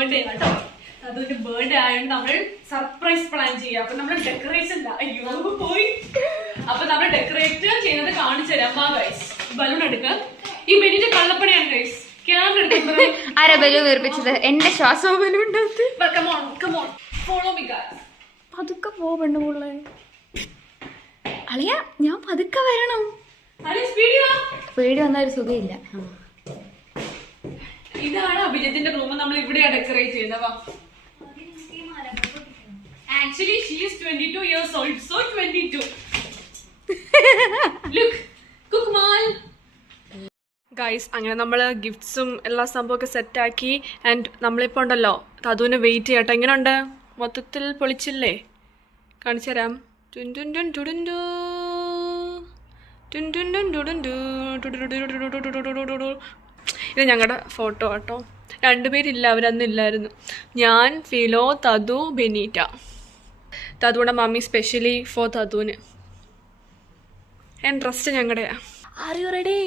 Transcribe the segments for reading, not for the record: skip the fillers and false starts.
Birthday കേട്ടോ. അതുകൊണ്ട് birthday ആയതുകൊണ്ട് നമ്മൾ സർപ്രൈസ് പ്ലാൻ ചെയ്യാം. അപ്പൊ നമ്മൾ ഡെക്കറേഷൻ അയ്യോ പോയി. അപ്പൊ നമ്മൾ ഡെക്കറേറ്റ് ചെയ്യുന്നത് കാണിച്ചു തരാം. വാ ഗൈസ്, ബലൂൺ എടുക്കുക. ഈ ബെനിന്റെ കള്ളപ്പണിയാണ് ഗൈസ്. ക്യാമറ എടുക്കുന്നത് ആരാ ബലൂൺ വീർപ്പിച്ചത്? എന്റെ ശ്വാസവും ബലൂൺ പതുക്കെ പോ പെണ്ണുമുള്ളേ. അളിയ ഞാൻ പതുക്കെ വരണം. പേടി വന്ന ഒരു സുഖമില്ല. ഇതാണ് അഭിജിത്തിന്റെ റൂം. നമ്മൾ ഇവിടെയാണ് ഡെക്കറേറ്റ് ചെയ്യുന്നത്. Actually she is 22 years old. So 22. Look, cook man. Guys, അങ്ങനെ നമ്മൾ ഗിഫ്റ്റ്സും എല്ലാ സംഭവമൊക്കെ സെറ്റാക്കി. ആൻഡ് നമ്മളിപ്പോൾ ഉണ്ടല്ലോ തതുവിനെ വെയിറ്റ് ചെയ്യട്ടെ. എങ്ങനെയുണ്ട്? മൊത്തത്തിൽ പൊളിച്ചില്ലേ? കാണിച്ചു തരാം. ഇത് ഞങ്ങളുടെ ഫോട്ടോ കേട്ടോ. രണ്ടുപേരില്ല, അവരന്നില്ലായിരുന്നു. ഞാൻ, ഫിലോ, തതു, ബെനീറ്റ. തതുവിടെ മമ്മി സ്പെഷ്യലി ഫോർ തതുവിന്. ആൻഡ് റെസ്റ്റ് ഞങ്ങളുടെയാ. Are you ready?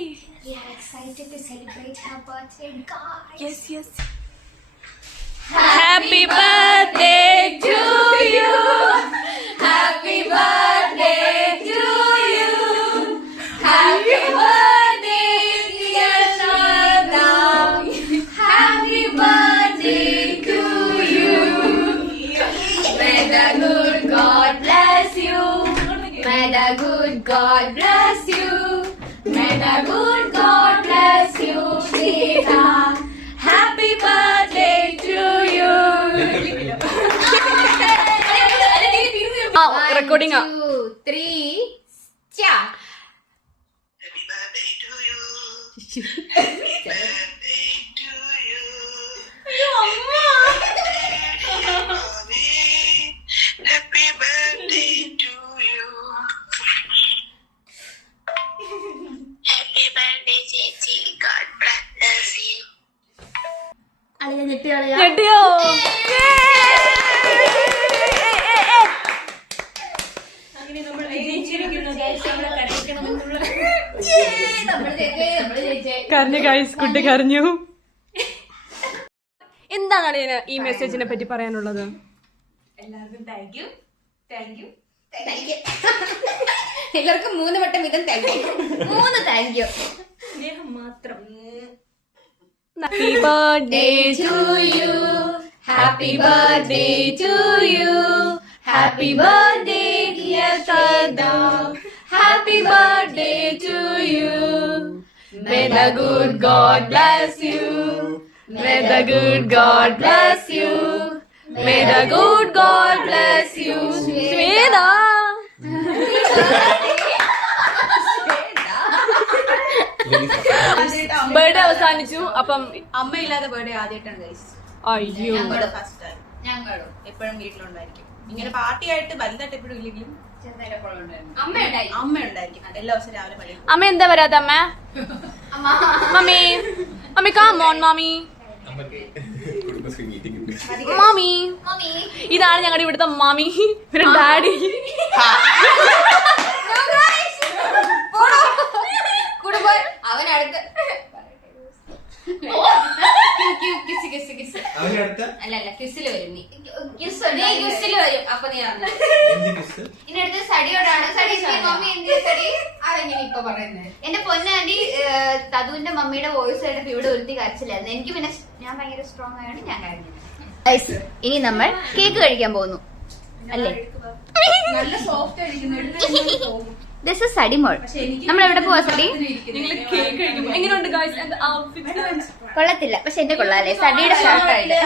We are excited to celebrate her birthday, guys. Yes, yes. Happy birthday to you. Happy birthday to you. Happy birthday, dear Shraddha. Happy birthday to you. May the good God bless you. May the good God bless you. May the good God bless you, Sita. Happy birthday to you. Recording. 1, 2, 3, start. Happy birthday to you. Happy birthday to you. Happy birthday to you. Happy birthday, Chechi. God bless you. അളിയ ഞെട്ടി കളയാ. റെഡിയോ? കരഞ്ഞു guys, കുട്ടി കരഞ്ഞു. എന്താണ് അളിയന് ഈ മെസ്സേജിനെ പറ്റി പറയാനുള്ളത്? എല്ലാവർക്കും താങ്ക് യു. എല്ലാവർക്കും 3 വട്ടം വീതം താങ്ക് യു. 3 thank you. സ്നേഹം മാത്രം. Happy birthday to you. Happy birthday to you. Happy birthday, dear Shraddha. Happy birthday to you. May the good God bless you. May the good God bless you. May the good God bless you, Sweda. Birthday അവസാനിച്ചു. അപ്പം അമ്മയില്ലാതെ birthday ആദ്യമായിട്ടാണ് guys. അയ്യോ, first time. ഞങ്ങളും എപ്പോഴും വീട്ടിലുണ്ടായിരിക്കും. ഇങ്ങനെ party ആയിട്ട് വലുതായിട്ട് എപ്പോഴും ഇല്ലെങ്കിലും അമ്മ ഉണ്ടായിരിക്കും. എല്ലാ ദിവസവും രാവിലെ പണി. അമ്മ എന്താ വരാത്ത? അമ്മ mummy mummy come on mummy. മാമി, ഇതാണ് ഞങ്ങളുടെ ഇവിടുത്തെ മാമി, പിന്നെ ഡാഡി. അവൻ അടുത്ത് അല്ല ക്വിസില് വരും. നീ ക്വിസില് വരും. അപ്പൊ നീ ഇനി അടുത്ത് സടിയോടാണ്. സടി മമ്മി എന്ത് സടി അതെങ്ങനെ ഇപ്പൊ പറയുന്നത്? എന്റെ പൊന്നാന്റി തതുവിന്റെ മമ്മിയുടെ വോയിസ് ആയിട്ട് ഇവിടെ ഒരുത്തി കരച്ചില്ലായിരുന്നു. എനിക്ക് പിന്നെ ഞാൻ ഭയങ്കര സ്ട്രോങ് ആയതുകൊണ്ട് ഞാൻ കരഞ്ഞു. ഇനി നമ്മൾ കേക്ക് കഴിക്കാൻ പോകുന്നു അല്ലേ? നല്ല സോഫ്റ്റ് ആയിരിക്കുന്നു. This is Sadi Mall. നമ്മൾ എവിടെ പോവാ സടി? എങ്ങനെയുണ്ട് ഗൈസ്? കൊള്ളത്തില്ല, പക്ഷെ എന്റെ കൊള്ളാല്ലേ? സഡിയുടെ ഷർട്ടായിട്ട്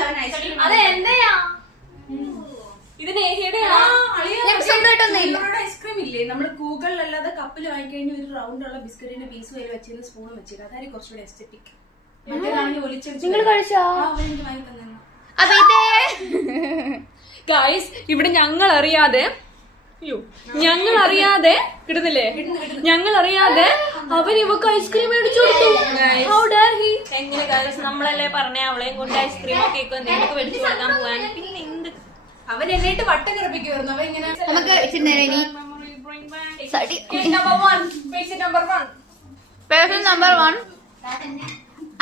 ഐസ്ക്രീം ഇല്ലേ നമ്മൾ ഗൂഗിളിലല്ലാതെ കപ്പിൽ വാങ്ങിക്കഴിഞ്ഞ ഒരു റൗണ്ട് ഉള്ള ബിസ്ക്കറ്റിന്റെ പീസ് വരെ വെച്ചിരുന്ന സ്പൂൺ വെച്ചിരുന്നു. അതായത് കുറച്ചുകൂടെ എസ്തെറ്റിക്. നിങ്ങൾ കഴിച്ചോ? ഗൈസ്, ഇവിടെ ഞങ്ങൾ അറിയാതെ കിട്ടുന്നില്ലേ? ഞങ്ങൾ അറിയാതെ അവൻ ഇവക്ക് ഐസ്ക്രീം മേടിച്ചു കൊടുത്തു. എങ്ങനെ ഗൈസ്, നമ്മളല്ലേ പറഞ്ഞ അവളെയും കൊണ്ട് ഐസ്ക്രീമോ കേക്കോ നിങ്ങൾക്ക് മേടിച്ചു കൊടുക്കാൻ പോവാൻ. പിന്നെ എന്ത് അവൻ എന്നിട്ട് വട്ടം കിറപ്പിക്കുമായിരുന്നു. അവ ഇങ്ങനെ നമുക്ക് ഇച്ചിരി നേരം ഇനി പേഴ്സൺ നമ്പർ 1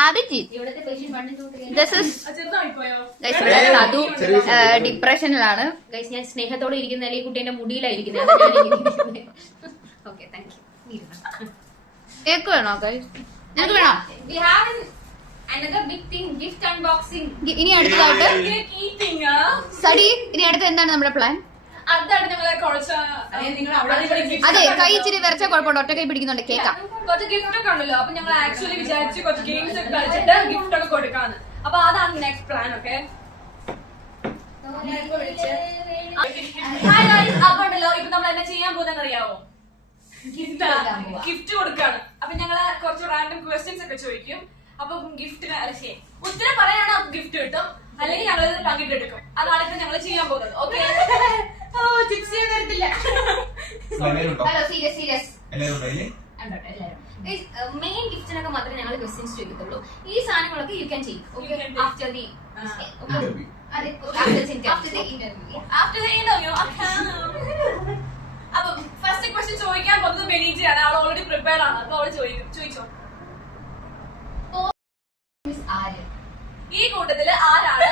അഭിജിത്ത്. ഇവിടുത്തെ പേഷ്യൻ പണ്ടിട്ട് This is ചെറുതായിപ്പോയോ? guys, ഇവിടെ സതു ഡിപ്രഷനിലാണ്. ഗൈസ് ഞാൻ സ്നേഹത്തോടെ ഇരിക്കുന്ന ഈ കുട്ടി എന്റെ മുടിയിലായിരിക്കുന്നത്. Okay thank you. കേക്ക് വേണോ ഗൈസ്? നിനക്ക് വേണോ? We have another big thing, gift unboxing. ഇനി അടുത്തതായിട്ട് Cake eating ആ? സടി, ഇനി അടുത്ത് എന്താണ് നമ്മുടെ പ്ലാൻ? അതാണ് ഞങ്ങളെ കുറച്ച് നിങ്ങൾ അവിടെ അതെ, കൈ ഇച്ചിരി വരച്ച കുഴപ്പമുണ്ട്, ഒറ്റ കൈ പിടിക്കുന്നുണ്ട്. കേക്കാ കുറച്ച് ഗിഫ്റ്റ് ഒക്കെ ഉണ്ടല്ലോ. അപ്പൊ ഞങ്ങൾ ആക്ച്വലി വിചാരിച്ചു കുറച്ച് ഗെയിംസ് ഒക്കെ കളിച്ചിട്ട് ഗിഫ്റ്റ് ഒക്കെ കൊടുക്കാന്ന്. അപ്പൊ അതാണ് നെക്സ്റ്റ് പ്ലാൻ. ഓക്കെ അപ്പൊ ഉണ്ടല്ലോ ഇപ്പൊ നമ്മൾ എന്നാ ചെയ്യാൻ പോകുന്നതെന്ന് അറിയാവോ? ഗിഫ്റ്റ് കൊടുക്കാണ്. അപ്പൊ ഞങ്ങള് കുറച്ച് റാൻഡം ക്വസ്റ്റ്യൻസ് ഒക്കെ ചോദിക്കും. അപ്പൊ ഗിഫ്റ്റിന് ഉത്തരം പറയാണോ ഗിഫ്റ്റ് കിട്ടും, അല്ലെങ്കിൽ ഞങ്ങൾ പങ്കിട്ടെടുക്കും. അതാണ് ഇപ്പൊ ഞങ്ങൾ ചെയ്യാൻ പോകുന്നത്. ഓക്കെ ചിപ്സ് ചെയ്യാൻ തരത്തില്ല. ഹലോ സീരിയസ് മെയിൻ ഗിഫ്റ്റിനൊക്കെ മാത്രമേ ഞങ്ങൾ ക്വസ്റ്റ്യൻസ് ചോദിക്കത്തുള്ളൂ. ഈ സാധനങ്ങളൊക്കെ യു ക്യാൻ ചെയ്യും after the after the interview. അപ്പൊ ഫസ്റ്റ് ക്വസ്റ്റ്യൻ ചോദിക്കാൻ പോകുന്നത് ബെനീജിയാണ്. അവൾ ഓൾറെഡി പ്രിപ്പയർഡ് ആണ്. അപ്പൊ അവള് ചോദിച്ചോ. ഈ കൂട്ടത്തില് ആരാണ്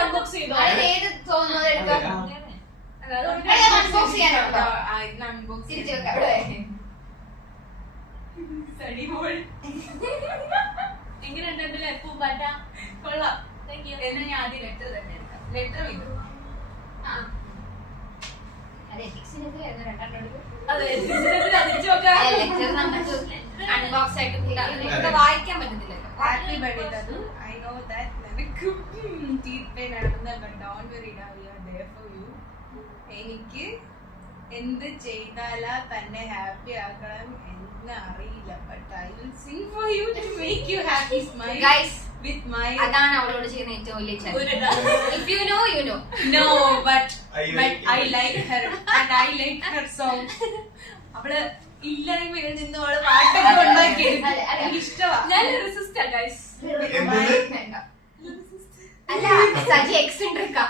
അൺബോക്സ് ചെയ്തോ? ഏത് തോന്നുന്നത് എടുക്കാം. അൺബോക്സ് ചെയ്യാനുണ്ടോ? തിരിച്ചു വെക്കാം. എങ്ങനെയുണ്ട് എന്റെ ലെപ്പും പറ്റ? കൊള്ളാം. Thank you. എന്നാ ഞാൻ ആദ്യം ലെറ്റർ തന്നെ എടുക്കാം. ലെറ്റർ വീണ്ടും അതെ ഫിക്സിനൊക്കെ രണ്ടെണ്ണം എടുക്കും. അതെ തിരിച്ചു വെക്കാം. ലെറ്റർ നമുക്ക് അൺബോക്സ് ആയിട്ട് നമുക്ക് വായിക്കാൻ പറ്റത്തില്ലല്ലോ. Happy birthday Thathu. I know that നിനക്ക് ടീത്ത് പെയിൻ ആണെന്ന്, but don't worry, we are there for you. എനിക്ക് എന്ത് ചെയ്താലാ തന്നെ ഹാപ്പി ആക്കണം എന്ന് അറിയില്ല, but I will sing for you to make you happy. Smile Guys, with my അതാണ് അവളോട് ചെയ്യുന്ന ഏറ്റവും വലിയ ചലഞ്ച്. If you know, you know. no, but I like her and I like her song. അവള് ഇല്ലായ്മയിൽ നിന്ന് അവള് പാട്ടൊക്കെ ഉണ്ടാക്കിയെടുക്കും. എനിക്ക് ഇഷ്ടമാ. ഞാൻ റെസിസ്റ്റ് ഗൈസ്. അല്ല സജി എക്സെൻട്രിക്കാ.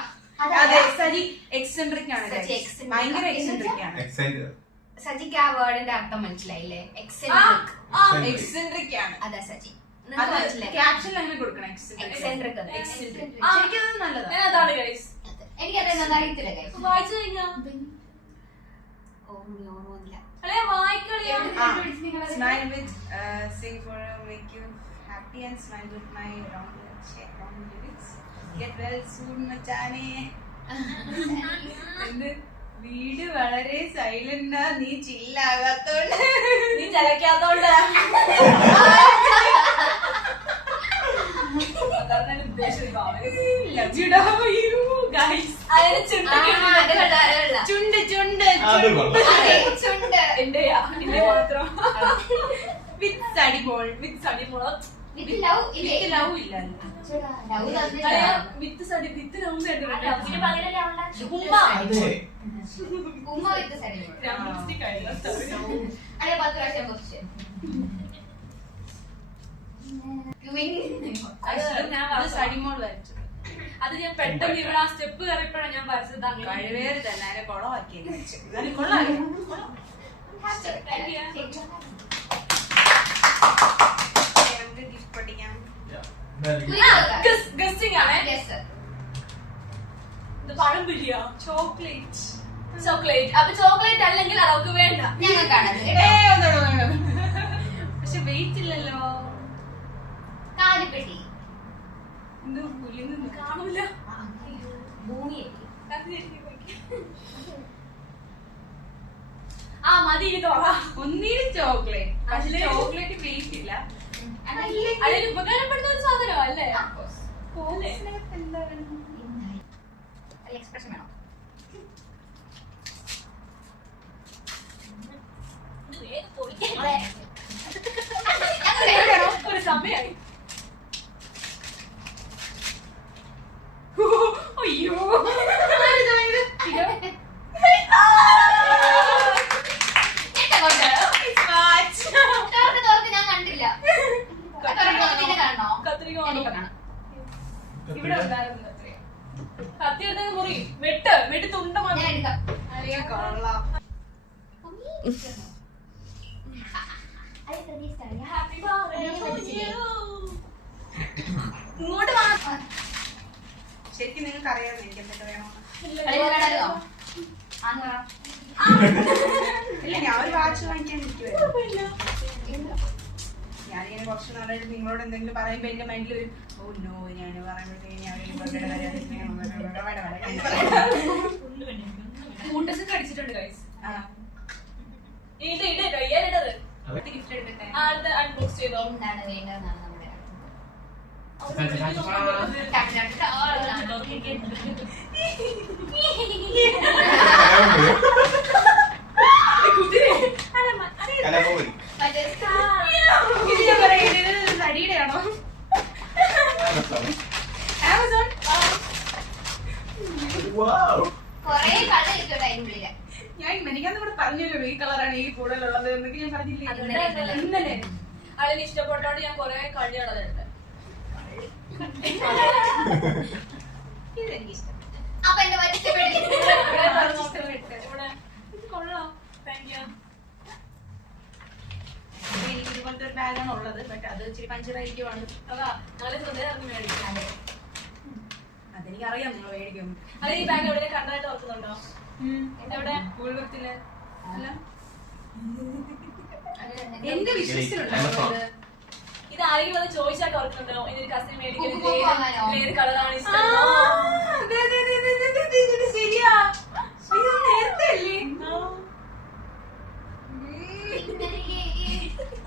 അതെ സജി എക്സെൻട്രിക് ആണ്. സജി eccentric. ഭയങ്കര എക്സെൻട്രിക് ആണ്. സജിക്ക് ആ വേർഡിന്റെ അർത്ഥം മനസ്സിലായില്ലേ? എക്സെൻട്രിക്. എക്സെൻട്രിക് ആണ്. അതാ സജി. അത് ക്യാപ്ഷൻ അങ്ങനെ കൊടുക്കണം. എക്സെൻട്രിക്. ശരിക്കും അത് നല്ലതാണ്. ഞാൻ അതാണ് ഗൈസ്. എനിക്കതെന്താ അറിയത്തില്ല guys. വായിച്ചു കഴിഞ്ഞാ ഓർമ്മയില്ല. അല്ലെ വായിക്കളിയാ. Smile with sing for make you happy and smile with my wrong lyrics. Get well soon മച്ചാനെ. എന്ത് വീട് വളരെ സൈലന്റാ, നീ ചില്ലാകാത്തോണ്ട്, നീ ചലക്കാത്തോണ്ട്. ചുണ്ട് ചുണ്ട് ചുണ്ട് എന്റെയാ എന്റെ മാത്രം. വിത്ത് സടിമോൾ. വിത്ത് സടി മോള്. വിത്ത് ലവ് ഇല്ലേ? വിത്ത് ലവ് ഇല്ല. ലവ് വിത്ത് സടി വിത്ത് ലവ് പിന്നെ പകരല്ലേ അവളുടെ ഉമ്മ. ഉമ്മ വിത്ത് സടി. ഗ്രാമസ്റ്റിക് ആയിരുന്നു. അതെ 10 പ്രാവശ്യം പൊസിഷൻ. സടിമോൾ വരച്ചു. അത് ഞാൻ പെട്ടെന്ന് ഇവിടെ ആ സ്റ്റെപ്പ് കയറിയപ്പോഴാണ് ഞാൻ വരച്ചത്. കഴിവേറി തന്നെ അതിനെ കുളമാക്കി കൊള്ളാം. നമുക്ക് ഗിഫ്റ്റ് പൊട്ടിക്കാം. ഗസ്റ്റിംഗ് ആണ്. ഇത് പഴം പിടിയാ. ചോക്ലേറ്റ്. ചോക്ലേറ്റ്. അപ്പൊ ചോക്ലേറ്റ് അല്ലെങ്കിൽ അവർക്ക് വേണ്ട. ഞങ്ങൾക്കാണത്. പക്ഷെ വെയിറ്റ് ഇല്ലല്ലോ. കാലിപ്പെട്ടി. എന്തോ പുലിന്ന് കാണൂല. ഭൂമിയായിരിക്കും. ആ മതി ഇനി തോറ. ഒന്നിനും ചോക്ലേറ്റ്. പക്ഷെ അതില് ചോക്ലേറ്റ് വെയിറ്റ് ഇല്ല. അതിന് ഉപകാരപ്പെടുന്ന ഒരു സാധനം അല്ലേ? പോലെ എക്സ്പ്രഷൻ വേണം. ഒരു സമയായി. അയ്യോ ഞാൻ കണ്ടില്ല. കാണണോ? കത്രിക ഞാനിപ്പോ കാണാം. ഇവിടെ ഉണ്ടായിരുന്നു അത്രയും. കത്തി എടുത്ത മുറി വെട്ട് തുണ്ട ഞാൻ എടുക്കാം. അയ്യോ കൊള്ളാം. അത് പ്രതീക്ഷിച്ചാണ്. ഹാപ്പി ബർത്ത്ഡേ ഇങ്ങോട്ട് വാ. ശരിക്കും നിങ്ങൾക്ക് അറിയാമോ എനിക്ക് എന്തൊക്കെ വേണമെന്ന്? കളികളാണല്ലോ. ആന്ന് പറ. ഇല്ല, ഞാൻ ഒരു വാച്ച് വാങ്ങിക്കാൻ നിൽക്കുവായിരുന്നു. ഞാനിങ്ങനെ കുറച്ച് നാളായിട്ട് നിങ്ങളോട് എന്തെങ്കിലും പറയുമ്പോ എന്റെ മൈൻഡിൽ വരും, ഓ നോ, ഞാൻ പറയുമ്പോഴത്തേക്ക് ഞാൻ കൂട്ടസൊക്കെ അടിച്ചിട്ടുണ്ട് ഗൈസ്. ഗിഫ്റ്റ് എടുക്കട്ടെ. ആദ്യത്തെ അൺബോക്സ് ചെയ്തോ. എന്താണ് വേണ്ടതെന്നാണ് നമ്മുടെ ഇത് ഞാൻ പറയുന്നത് ഇത് നടിയുടെയാണോ? ആമസോൺ. കൊറേ കളർ ഇരിക്കട്ടെ അതിനുള്ളില്. ഞാൻ മെനിക്കാന്ന് ഇവിടെ പറഞ്ഞല്ലോ ഈ കളറാണ് ഈ കൂടുതലുള്ളത് എന്നൊക്കെ ഞാൻ പറഞ്ഞില്ലേ ഇന്നലെ. അതിന് ഇഷ്ടപ്പെട്ടോണ്ട് ഞാൻ കൊറേ കള്ളിയുള്ളത് എടുത്തത്. ഇതെനിക്ക് ഇഷ്ടം. അപ്പൊ എന്റെ വലിച്ചപ്പെടുത്തി കൊള്ളാം. Thank you. എനിക്ക് ഇതുപോലത്തെ ഒരു ബാഗാണ് ഉള്ളത്. ബട്ട് അത് ഇച്ചിരി പഞ്ചറായിരിക്കുവാണ്. അതാ നല്ല സുന്ദരം മേടിക്കാം. അതെനിക്ക് അറിയാം നിങ്ങൾ മേടിക്കും. അത് ഈ ബാഗ് എവിടെ കണ്ടതായിട്ട് ഓർക്കുന്നുണ്ടോ? എവിടെ? ഗൂഗിളത്തില് അല്ല എന്റെ വിശ്വസിച്ചിട്ടുണ്ടോ? ഇത് ആരെങ്കിലും വന്ന് ചോദിച്ചാൽ ഓർക്കുന്നുണ്ടോ? ഇതിന് കസിന് മേടിക്കുന്നത് ഉപ്പ് വാങ്ങാനോ? ഏത് കളറാണ് ഇഷ്ടം? ശരിയാ. അയ്യോ, നേരത്തെ അല്ലേ?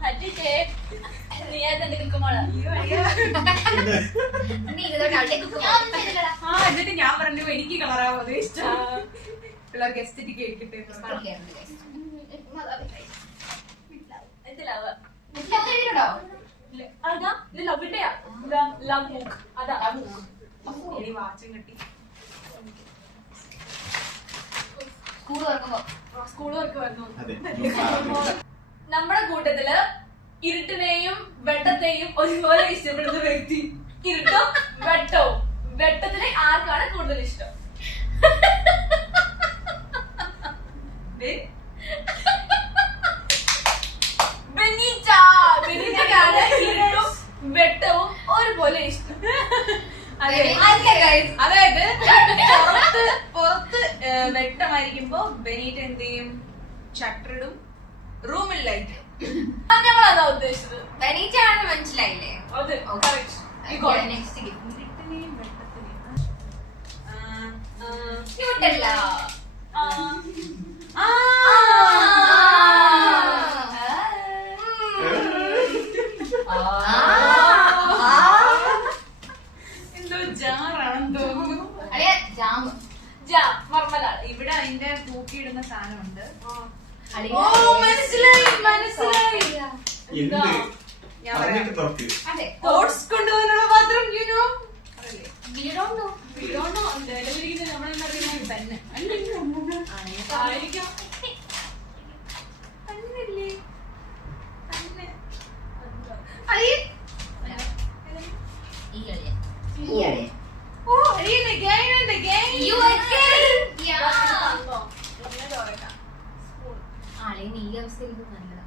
അടിച്ചേ. നീ ഏതെന്റെ കുക്കുമാള? എന്നിട്ട് ഞാൻ പറഞ്ഞു എനിക്ക് കളറാവോ അത് ഇഷ്ടം. പിള്ളേർക്ക് എസ്തെറ്റിക് ആയിക്കിട്ടെ. എന്തിലാവ? എഴുതിയിട്ടുണ്ടോ? അതാ ഇത് ലവിന്റെയാ. Love book. അതാ ഇനി വാച്ചും കിട്ടി. സ്കൂൾ തുറക്കുമ്പോ സ്കൂൾ വർക്ക് വന്നു. നമ്മുടെ കൂട്ടത്തില് ഇരുട്ടിനെയും വെട്ടത്തെയും ഒരുപോലെ ഇഷ്ടപ്പെടുന്ന വ്യക്തി. ഇരുട്ടും വെട്ടവും. വെട്ടത്തിനെ ആർക്കാണ് കൂടുതൽ ഇഷ്ടം? ബെനീറ്റയ്ക്കാണ് ഇരുട്ടും വെട്ടവും ഒരുപോലെ ഇഷ്ടം. അതായത് പുറത്ത് വെട്ടമായിരിക്കുമ്പോ ബെനീറ്റ് എന്ത് ചെയ്യും? ഷട്ടറിടും, റൂമിൽ ലൈറ്റ്. ഞങ്ങളതാ ഉദ്ദേശിച്ചത്. ബെനീറ്റാണ് മനസ്സിലായില്ലേ? അത് correct. ഈ Okay, next gift. ഇരുട്ടിനെയും വെട്ടത്തിനെയും Cute അല്ല. എന്തോ ജാറാണെന്ന് തോന്നുന്നു. അളിയാ, ജാം. മർമലാണ്. ഇവിടെ അതിന്റെ തൂക്കിയിടുന്ന സാധനമുണ്ട്. അളിയാ, ഓ, മനസ്സിലായി മനസ്സിലായി. എന്താ? ഞാൻ പറയാം. അതെ. ഓട്സ് കൊണ്ടുപോകാനുള്ള പാത്രം you know? അറിയില്ലേ? We don't know. ഇതുകൊണ്ടോ ഡെലിവറിക്ക് നമ്മളെന്നറിയുന്നത് തന്നെ. ആയിരിക്കാം. തന്നല്ലേ? തന്നെ. അളിയ. ഈ അളിയ. ഈ അളിയ. ഓ, again and again. You again. Yeah. തന്നോ? നമ്മളെ തുറക്കാം. അളിയ നീ അവസ്ഥയിൽ നല്ലതാ.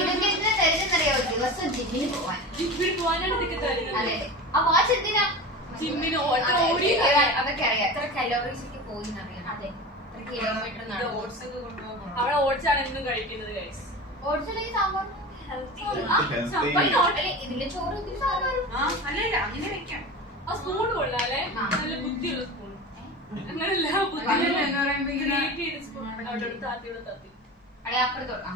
ഇതൊക്കെ എന്തിനാ തരുന്നറിയാവോ? ദിവസം ജിമ്മിന് പോവാൻ. ജിമ്മിൽ പോകാനാണ് ഇതൊക്കെ തരുന്നത്. അതെ. ആ വാച്ച് എന്തിനാ? ജിമ്മിന് ഓടി അതൊക്കെ അറിയാം. എത്ര കലോറീസ് ഒക്കെ പോയി എന്നറിയാം. അതെ. എത്ര കിലോമീറ്റർ ഇത് നടന്നു. oats ഒക്കെ കൊണ്ടുപോകാൻ. അവിടെ ഓട്സ് ആണ് എന്നും കഴിക്കുന്നത് ഗൈസ്. ഓട്സ് അല്ലെങ്കിൽ സാമ്പാർ. ഇതിന്റെ ചോറ് ഇതിന്റെ സാമ്പാർ. അല്ലല്ല, അങ്ങനെ വെക്കാം. ആ സ്പൂൺ കൊള്ളാല്ലേ? നല്ല ബുദ്ധിയുള്ള സ്പൂൺ. അങ്ങനല്ല അല്ലല്ല, എന്ന് പറയുമ്പോ ഇങ്ങനെ സ്പൂൺ. അവിടെ താത്തിയുടെ താത്തി. അളിയ അപ്പുറത്തോട്ട്. ആ.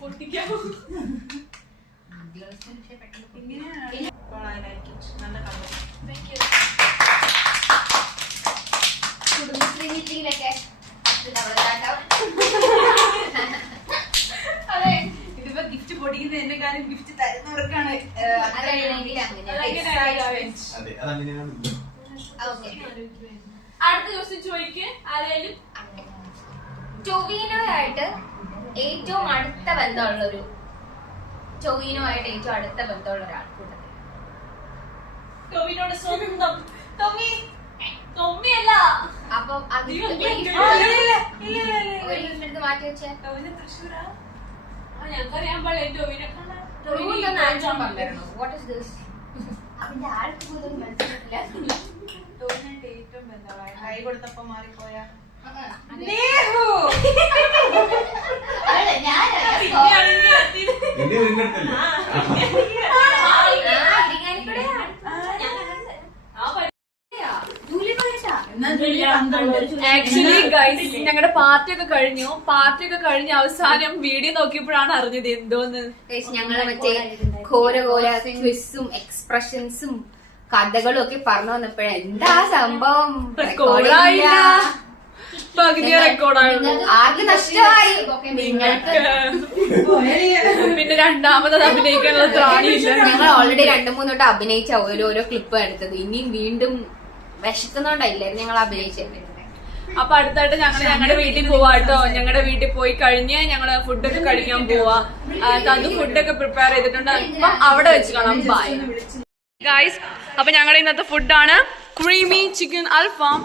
പൊട്ടിക്കാമോ? ഇങ്ങനെയാണ് കൊള്ളാനായിരിക്കും. നല്ല കളർ. Thank you. കുടുംബശ്രീ മീറ്റിംഗിലൊക്കെ അതെ, ഇതിപ്പോ ഗിഫ്റ്റ് പൊടിക്കുന്ന എന്റെ കാര്യം ഗിഫ്റ്റ് തരുന്നവർക്കാണ് അതല്ലെങ്കിൽ അങ്ങനെ. ഓക്കെ. അടുത്ത ദിവസം ചോദിക്ക് ആരെയും. ടൊവീനോയായിട്ട് ഏറ്റവും അടുത്ത ബന്ധമുള്ളൊരു ടൊവിനോയായിട്ട് ഏറ്റവും അടുത്ത ബന്ധമുള്ള ഒരാൾ കൂട്ടത്തിൽ. ടൊവിനോട് സ്വന്തം ടൊമ്മിയല്ല. അപ്പം അത് ഒരു മിനിറ്റ് മാറ്റി വെച്ചേ. ഞങ്ങൾക്കറിയാൻ പാടില്ല ടോവിനെ ടൊവിനോന്ന് ആൻസർ പറഞ്ഞിരുന്നു. What is this? അതിന്റെ ആൾക്ക് പോലും മനസ്സിലായില്ല. ടോവിനായിട്ട് ഏറ്റവും ബന്ധമായ കൈ കൊടുത്തപ്പോ മാറിപ്പോയ ആക്ച്വലി ഗൈസ് ഞങ്ങളുടെ പാർട്ടി ഒക്കെ കഴിഞ്ഞ് അവസാനം വീഡിയോ നോക്കിയപ്പോഴാണ് അറിഞ്ഞത് എന്തോന്ന്. ഞങ്ങള് മറ്റേ ഘോര ക്വിസും എക്സ്പ്രഷൻസും കഥകളും ഒക്കെ പറഞ്ഞു വന്നപ്പോഴേ എന്താ സംഭവം റെക്കോർഡായില്ല. പകുതി റെക്കോർഡായിരുന്നു. ആകെ നഷ്ടമായി നിങ്ങൾക്ക്. പിന്നെ രണ്ടാമത് അഭിനയിക്കാനുള്ള ത്രാണിയില്ല. ഞങ്ങൾ ഓൾറെഡി 2-3 വട്ടം അഭിനയിച്ച ഓരോ ക്ലിപ്പ് എടുത്തത്. ഇനിയും വീണ്ടും വിശക്കുന്നോണ്ടായില്ലായിരുന്നു ഞങ്ങൾ അഭിനയിച്ചത്. അപ്പൊ അടുത്തായിട്ട് ഞങ്ങളുടെ വീട്ടിൽ പോവാ കേട്ടോ. ഞങ്ങളുടെ വീട്ടിൽ പോയി കഴിഞ്ഞ് ഞങ്ങള് ഫുഡൊക്കെ കഴിക്കാൻ പോവാ. തന്നു ഫുഡൊക്കെ പ്രിപ്പയർ ചെയ്തിട്ടുണ്ട്. അപ്പം അവിടെ വെച്ച് കാണാം. Bye guys. അപ്പൊ ഞങ്ങളുടെ ഇന്നത്തെ ഫുഡാണ് creamy chicken alfaham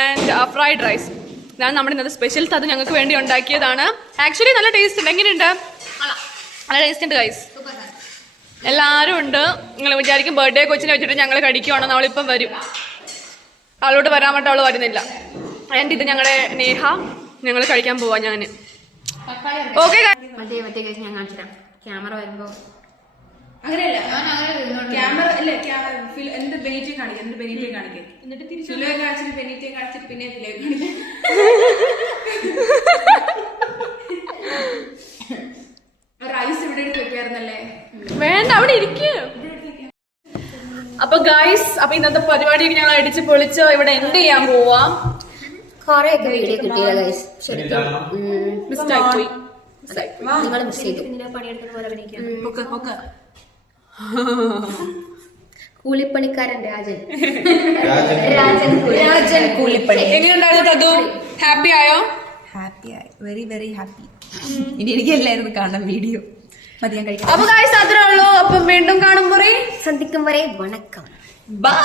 and fried rice. ഇതാണ് നമ്മുടെ ഇന്നത്തെ സ്പെഷ്യൽ. അത് ഞങ്ങൾക്ക് വേണ്ടി ഉണ്ടാക്കിയതാണ്. ആക്ച്വലി നല്ല ടേസ്റ്റ് ഉണ്ട്. എങ്ങനെയുണ്ട്? നല്ല ടേസ്റ്റ് ഉണ്ട് ഗൈസ്. എല്ലാരും ഉണ്ട്. നിങ്ങൾ വിചാരിക്കും ബർത്ത്ഡേ കൊച്ചിനെ വെച്ചിട്ട് ഞങ്ങൾ കഴിക്കുവാണെന്ന്. അവളിപ്പം വരും. അവളോട് വരാൻ വേണ്ടി അവള് വരുന്നില്ല. ആൻഡ് ഇത് ഞങ്ങളുടെ നേഹ. ഞങ്ങൾ കഴിക്കാൻ പോവാ. ഞാൻ ഓക്കെ മറ്റേ ഞാൻ കാണിച്ചിട്ടാ ക്യാമറ വരുമ്പോ അങ്ങനെയല്ല. ക്യാമറ അല്ലേ എന്ത് ബെനീറ്റെ കാണിക്കാം. എന്നിട്ട് ബെനീറ്റെ കാണിക്കാം. എന്നിട്ട് ഫിലോയെ കാണിച്ചിട്ട് ബെനീറ്റെ കാണിച്ചിട്ട് പിന്നെ ഫിലോയെ കാണിക്കാം. റൈസ് ഇവിടെ എടുത്ത് വെക്കാറുന്നല്ലേ? വേണ്ട, അവിടെ ഇരിക്കും. അപ്പൊ ഗൈസ്, അപ്പൊ ഇന്നത്തെ പരിപാടിയൊക്കെ ഞങ്ങൾ അടിച്ച് പൊളിച്ച് ഇവിടെ എൻഡ് ചെയ്യാൻ പോവാം. കൊറേയൊക്കെ വീഡിയോ കിട്ടിയില്ല ഗൈസ്. ശരിക്കും മിസ്റ്റായി പോയി. നിങ്ങൾ മിസ് ചെയ്തു. കൂലിപ്പണിക്കാരൻ രാജൻ കൂലിപ്പണി. എങ്ങനെയുണ്ടായിരുന്നു തതു? ഹാപ്പി ആയോ? ഹാപ്പി ആയി. Very very happy. ഇനി എനിക്ക് എല്ലാവരും കാണാം വീഡിയോ. മതി, ഞാൻ കഴിക്കാം. അപ്പൊ ഗൈസ് അത്രേ ഉള്ളൂ. അപ്പം വീണ്ടും കാണും. സന്ധിക്കും വരെ വണക്കം. ബൈ.